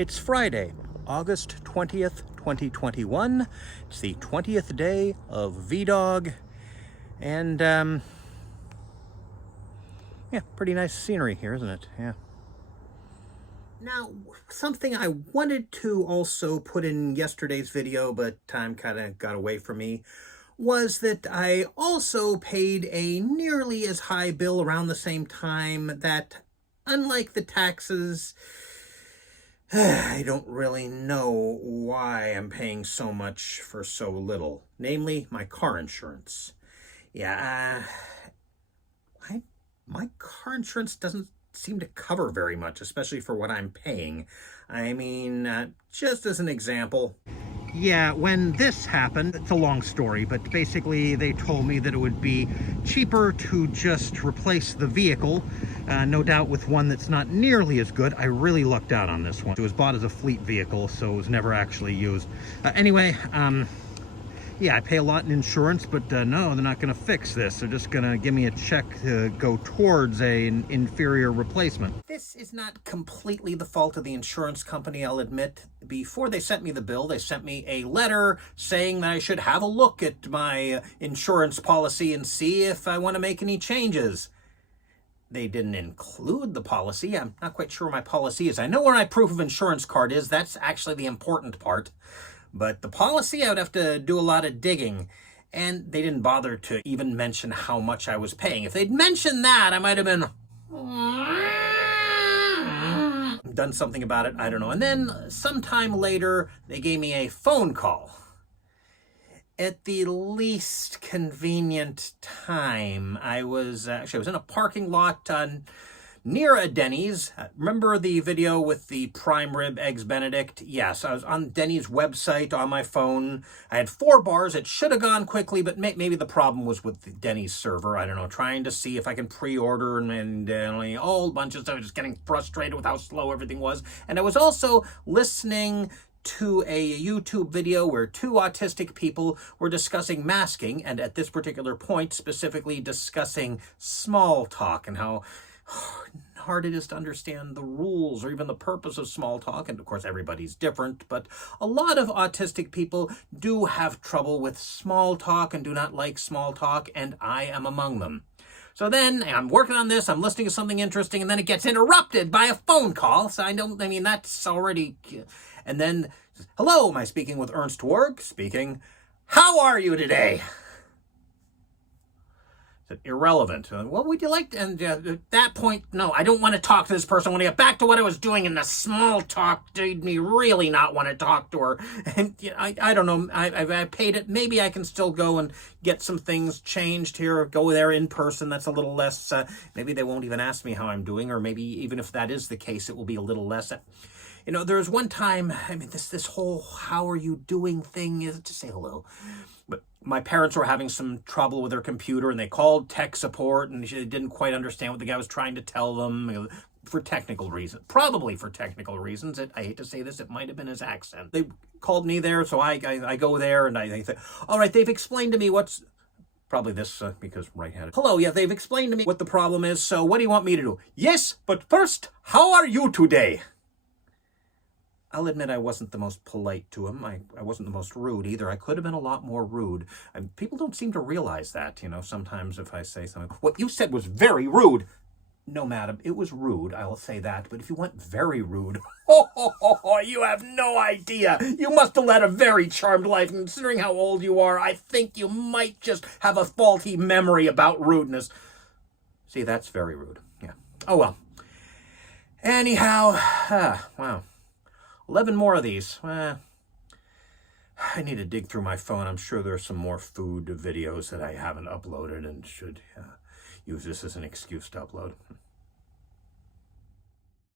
It's Friday, August 20th, 2021. It's the 20th day of VEDAug. And, yeah, pretty nice scenery here, isn't it? Yeah. Now, something I wanted to also put in yesterday's video, but time kind of got away from me, was that I also paid a nearly as high bill around the same time that, unlike the taxes, I don't really know why I'm paying so much for so little, namely my car insurance. Yeah, my car insurance doesn't seem to cover very much, especially for what I'm paying. I mean, just as an example. Yeah, when this happened, it's a long story, but basically they told me that it would be cheaper to just replace the vehicle, no doubt with one that's not nearly as good. I really lucked out on this one. It was bought as a fleet vehicle, so it was never actually used. Anyway, yeah, I pay a lot in insurance, but no, they're not going to fix this. They're just going to give me a check to go towards an inferior replacement. This is not completely the fault of the insurance company, I'll admit. Before they sent me the bill, they sent me a letter saying that I should have a look at my insurance policy and see if I want to make any changes. They didn't include the policy. I'm not quite sure where my policy is. I know where my proof of insurance card is. That's actually the important part. But the policy, I would have to do a lot of digging, and they didn't bother to even mention how much I was paying. If they'd mentioned that, I might have been done something about it, I don't know. And then sometime later, they gave me a phone call at the least convenient time. I was in a parking lot near a Denny's. Remember the video with the prime rib eggs Benedict? Yes, I was on Denny's website on my phone. I had 4 bars. It should have gone quickly, but maybe the problem was with the Denny's server. I don't know, trying to see if I can pre-order and a whole bunch of stuff. I was just getting frustrated with how slow everything was. And I was also listening to a YouTube video where 2 autistic people were discussing masking, and at this particular point, specifically discussing small talk and how hard it is to understand the rules or even the purpose of small talk. And of course, everybody's different, but a lot of autistic people do have trouble with small talk and do not like small talk, and I am among them. So then I'm working on this, I'm listening to something interesting, and then it gets interrupted by a phone call. So that's already... And then, hello, am I speaking with Ernst Warg? Speaking. How are you today? Irrelevant. What would you like? And at that point, no, I don't want to talk to this person. I want to get back to what I was doing, and the small talk made me really not want to talk to her. And I don't know. I paid it. Maybe I can still go and get some things changed here, or go there in person. That's a little less. Maybe they won't even ask me how I'm doing, or maybe even if that is the case, it will be a little less. You know, there was one time, this whole how are you doing thing is to say hello. But my parents were having some trouble with their computer, and they called tech support, and they didn't quite understand what the guy was trying to tell them, for technical reasons. Probably for technical reasons. I hate to say this, it might have been his accent. They called me there, so I go there, and I say, all right, they've explained to me what's... Probably this, because right-handed. Hello, yeah, they've explained to me what the problem is, so what do you want me to do? Yes, but first, how are you today? I'll admit I wasn't the most polite to him. I wasn't the most rude either. I could have been a lot more rude. And people don't seem to realize that, sometimes if I say something, what you said was very rude. No, madam, it was rude, I'll say that. But if you went very rude, you have no idea. You must have led a very charmed life. Considering how old you are, I think you might just have a faulty memory about rudeness. See, that's very rude. Yeah. Oh, well. Anyhow, wow. 11 more of these. I need to dig through my phone. I'm sure there's some more food videos that I haven't uploaded and should use this as an excuse to upload.